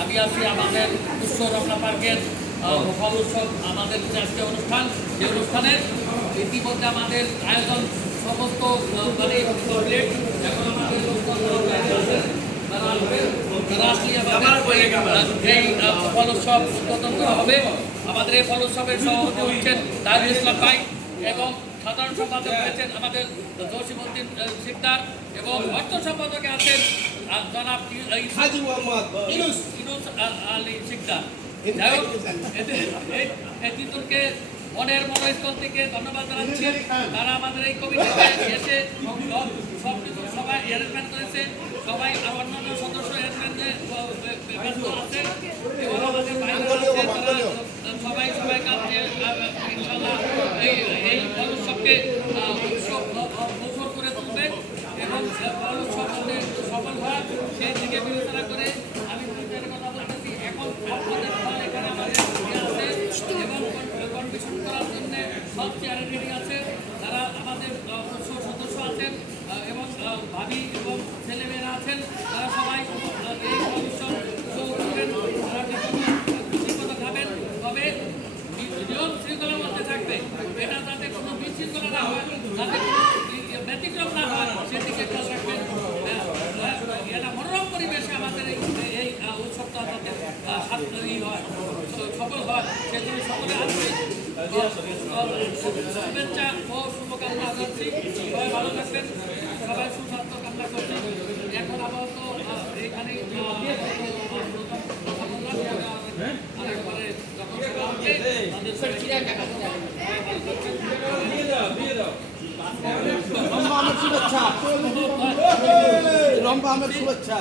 আমি আছি আমাদের উৎসব রমনা পার্কের ফল উৎসব আমাদের আজকে অনুষ্ঠান, যে অনুষ্ঠানের ইতিমধ্যে আমাদের আয়োজন সমস্ত মানে কমপ্লিট। এখন আমাদের এই ফল উৎসব উদ্বোধন করা হবে। আমাদের এই ফল উৎসবের সভাপতি হচ্ছেন তাজুল ইসলাম ভাই এবং সাধারণ সম্পাদক হয়েছেন আমাদের জসিমউদ্দিন সিকদার এবং অর্থ সম্পাদকে আছেন জনাব ইনুস আলী সিকদার। যাই হোক, এতিতুরকে মনের মনস্থল থেকে ধন্যবাদ জানাচ্ছি। তারা আমাদের এই কমিটিতে এসে সব কিছু সবাই অ্যারেঞ্জমেন্ট করেছে, সবাই আর অন্যান্য সদস্য অ্যারেঞ্জমেন্টে ব্যস্ত আছে এবং আমাদের বাইরে আছে, তারা সবাই কাছে ইনশাআল্লাহ এই ফল উৎসবকে উৎসব মুখর করে তুলবে এবং ফল উৎসব সফল হয় সেই দিকে বিবেচনা করে আমি কথা বলতেছি। এখন আপনাদের ফল এখানে আমাদের আছে এবং কন্ডিশন করার জন্য সব চেয়ারে রেডি আছে, তারা আমাদের উৎসব সদস্য আছেন এবং ভাবি এবং ছেলেমেয়েরা আছেন, তারা সবাই এই উৎসব করবেন, তারা ঠিকমতো খাবেন। তবে নিয়ম শৃঙ্খলার মধ্যে থাকবে, এটা যাতে কোনো বিশৃঙ্খলা না হয়, যাতে কোনো ব্যতিক্রম না হয় সেদিকে খেয়াল রাখবেন। এটা মনোরম পরিবেশে আমাদের এই উৎসবটা যাতে হয় সফল হয় সেগুলি সকলে আন্তরিক শুভেচ্ছা ও শুভকামনা করছি। সবাই ভালো থাকবেন, সবাই সুস্বাস্থ্য কামনা করছি। এখন আপাতত এখানে আরেকবারে যখন শুভেচ্ছা রম্বা আমের শুভেচ্ছা।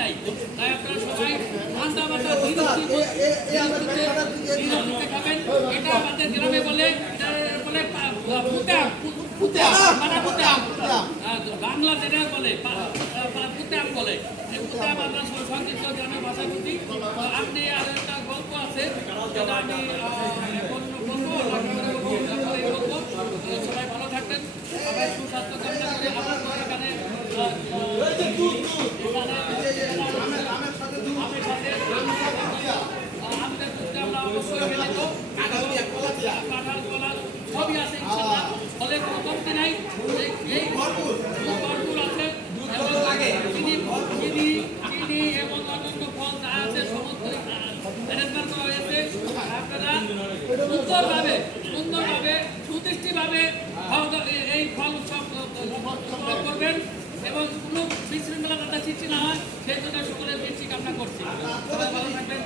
নাই, তাই আপনারা সবাই ঠান্ডা মাথা খাবেন। এটা আমাদের গ্রামে বলে বাংলা যেটা বলে পুতাম বলে, পুতাম আমরা সংক্ষিপ্ত গ্রামের ভাষায় বুঝি। আপনি আর একটা গল্প আছে যেটা আমি বলবো। সবাই ভালো থাকবেন, সবাই সুস্বাস্থ্য কামনা করে আপনার এখানে আমরা অবশ্যই কাঁঠাল কলা সবই আছে ইনশাআল্লাহ, ফলে কোনো কমতি নাই, এই ভরপুর আছে চিনি এবং অন্যান্য ফল যা আছে সমস্ত অ্যারেঞ্জমেন্ট করা হয়েছে। আপনারা সুন্দরভাবে সুদৃষ্টিভাবে এই ফল উৎসব করবেন এবং কোনো বিশৃঙ্খলা যাতে সৃষ্টি না হয় সেই জন্য সকলের বেশি কামনা করছি। সবাই ভালো থাকবেন।